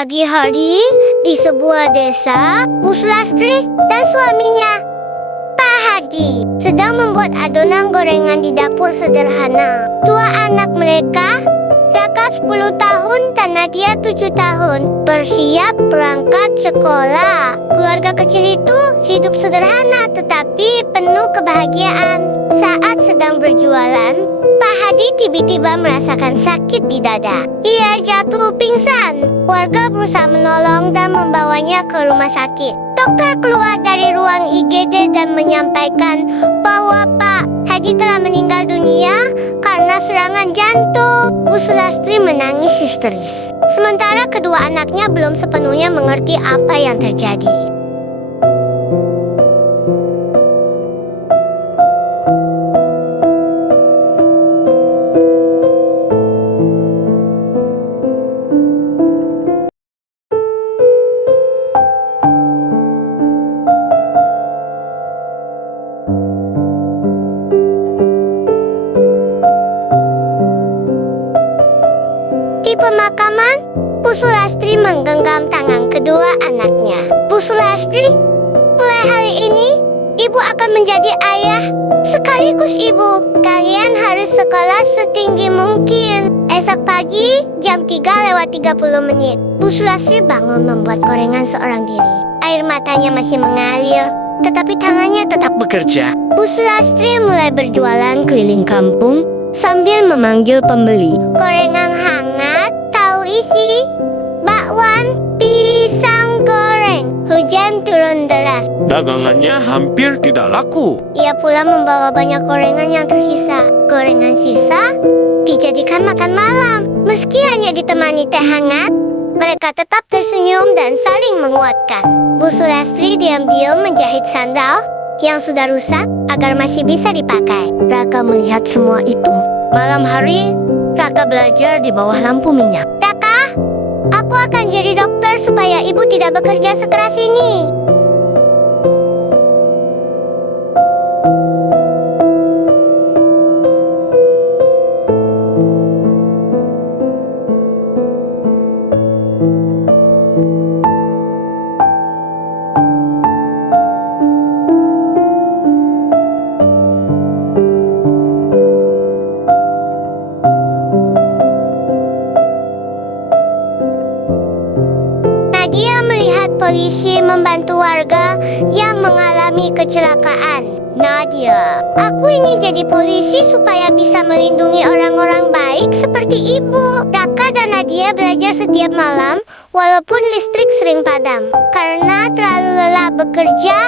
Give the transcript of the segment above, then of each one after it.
Pagi hari, di sebuah desa, Bu Sulastri dan suaminya, Pak Hadi, sedang membuat adonan gorengan di dapur sederhana. Dua anak mereka, Raka 10 tahun dan Nadia 7 tahun, bersiap berangkat sekolah. Keluarga kecil itu hidup sederhana tetapi penuh kebahagiaan. Saat sedang berjualan, Pak Hadi tiba-tiba merasakan sakit di dada. Ia jatuh pingsan. Warga berusaha menolong dan membawanya ke rumah sakit. Dokter keluar dari ruang IGD dan menyampaikan bahwa Pak Hadi telah meninggal dunia karena serangan jantung. Bu Sulastri menangis histeris. Sementara kedua anaknya belum sepenuhnya mengerti apa yang terjadi. Di pemakaman, Bu Sulastri menggenggam tangan kedua anaknya. Bu Sulastri, mulai hari ini, Ibu akan menjadi ayah sekaligus ibu. Kalian harus sekolah setinggi mungkin. Esok pagi, jam 3:30. Bu Sulastri bangun membuat gorengan seorang diri. Air matanya masih mengalir, tetapi tangannya tetap bekerja. Bu Sulastri mulai berjualan keliling kampung sambil memanggil pembeli. Gorengan hangat, tahu isi, bakwan, pisang goreng. Hujan turun deras. Dagangannya hampir tidak laku. Ia pula membawa banyak gorengan yang tersisa. Gorengan sisa dijadikan makan malam. Meski hanya ditemani teh hangat, mereka tetap tersenyum dan saling menguatkan. Bu Sulastri diam-diam menjahit sandal yang sudah rusak agar masih bisa dipakai. Raka melihat semua itu. Malam hari, Raka belajar di bawah lampu minyak. Raka, aku akan jadi dokter supaya ibu tidak bekerja sekeras ini. Nadia melihat polisi membantu warga yang mengalami kecelakaan. Nadia, aku ingin jadi polisi supaya bisa melindungi orang-orang baik seperti ibu. Raka dan Nadia belajar setiap malam walaupun listrik sering padam. Karena terlalu lelah bekerja,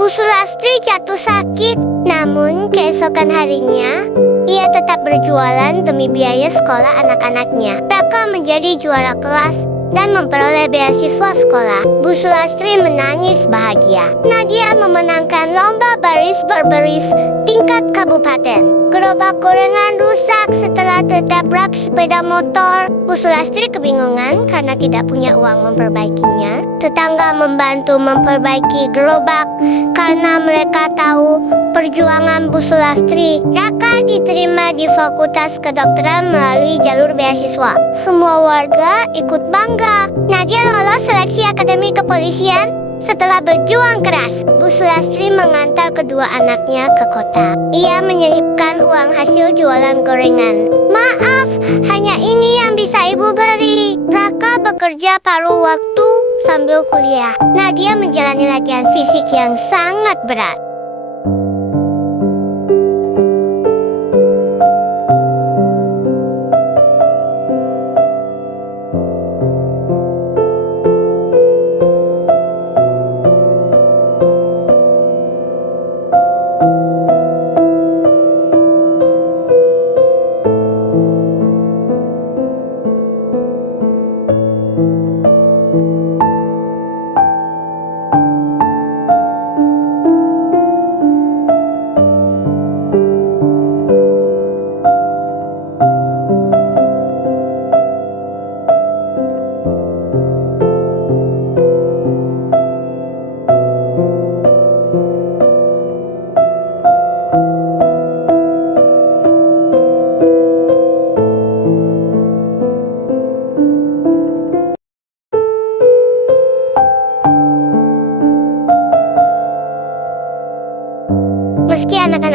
Bu Sulastri jatuh sakit. Namun keesokan harinya, ia tetap berjualan demi biaya sekolah anak-anaknya. Raka menjadi juara kelas dan memperoleh beasiswa sekolah. Bu Sulastri menangis bahagia. Nadia memenangkan lomba baris berbaris tingkat kabupaten. Gerobak gorengan rusak setelah tertabrak sepeda motor. Bu Sulastri kebingungan karena tidak punya uang memperbaikinya. Tetangga membantu memperbaiki gerobak karena mereka tahu perjuangan Bu Sulastri. Raka diterima di Fakultas Kedokteran melalui jalur beasiswa. Semua warga ikut bangga. Nadia lolos seleksi akademi kepolisian setelah berjuang keras. Bu Sulastri mengantar kedua anaknya ke kota. Ia menyelipkan uang hasil jualan gorengan. Maaf, hanya ini yang bisa ibu beri. Raka bekerja paruh waktu sambil kuliah. Nadia menjalani latihan fisik yang sangat berat.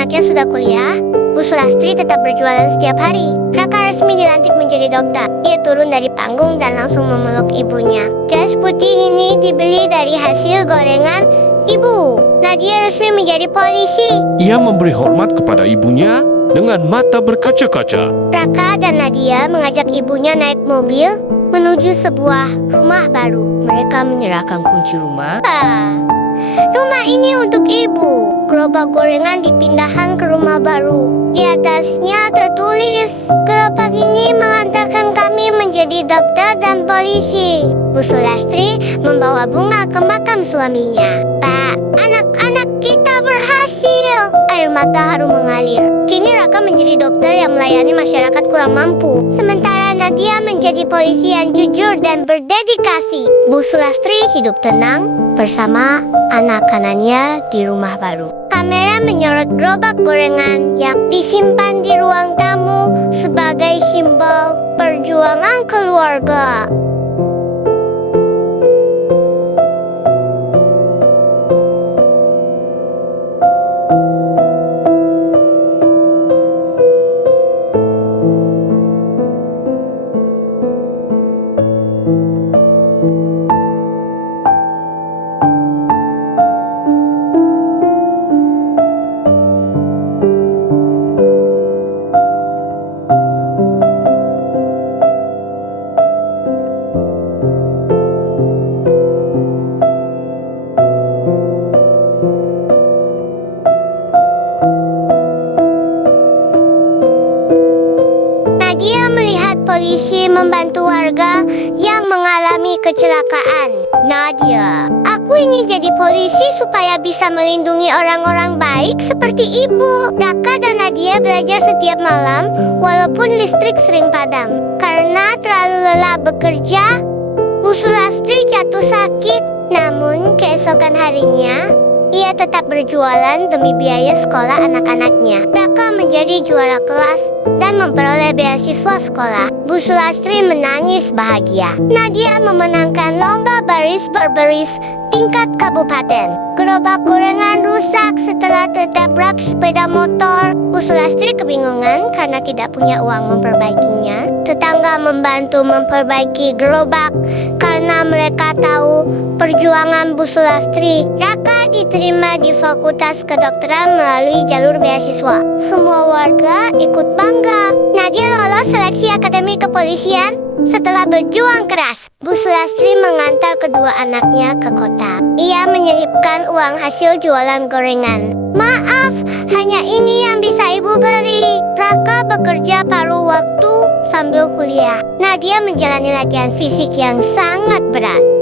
anaknya sudah kuliah, Bu Sulastri tetap berjualan setiap hari. Raka resmi dilantik menjadi dokter. Ia turun dari panggung dan langsung memeluk ibunya. Jas putih ini dibeli dari hasil gorengan ibu. Nadia resmi menjadi polisi. Ia memberi hormat kepada ibunya dengan mata berkaca-kaca. Raka dan Nadia mengajak ibunya naik mobil menuju sebuah rumah baru. Mereka menyerahkan kunci rumah. Rumah ini untuk ibu. Gerobak gorengan dipindahkan ke rumah baru. Di atasnya tertulis, gerobak ini mengantarkan kami menjadi dokter dan polisi. Bu Sulastri membawa bunga ke makam suaminya. Pak, anak-anak kita berhasil. Air mata haru mengalir. Kini Raka menjadi dokter yang melayani masyarakat kurang mampu. Sementara Nadia menjadi polisi yang jujur dan berdedikasi. Bu Sulastri hidup tenang bersama anak kanannya di rumah baru. Kamera menyorot gerobak gorengan yang disimpan di ruang tamu sebagai simbol perjuangan keluarga. Nadia melihat polisi membantu warga yang mengalami kecelakaan. Nadia, aku ingin jadi polisi supaya bisa melindungi orang-orang baik seperti ibu. Raka dan Nadia belajar setiap malam walaupun listrik sering padam. Karena terlalu lelah bekerja, Bu Sulastri jatuh sakit. Namun keesokan harinya, ia tetap berjualan demi biaya sekolah anak-anaknya. Raka menjadi juara kelas dan memperoleh beasiswa sekolah. Bu Sulastri menangis bahagia. Nadia memenangkan lomba baris berbaris tingkat kabupaten. Gerobak gorengan rusak setelah tertabrak sepeda motor. Bu Sulastri kebingungan karena tidak punya uang memperbaikinya. Tetangga membantu memperbaiki gerobak karena mereka tahu perjuangan Bu Sulastri. Raka diterima di Fakultas Kedokteran melalui jalur beasiswa. Semua warga ikut bangga. Nadia lolos seleksi akademi kepolisian setelah berjuang keras. Bu Sulastri mengantar kedua anaknya ke kota. Ia menyelipkan uang hasil jualan gorengan. Maaf, hanya ini yang bisa ibu beri. Raka bekerja paruh waktu sambil kuliah. Nadia menjalani latihan fisik yang sangat berat.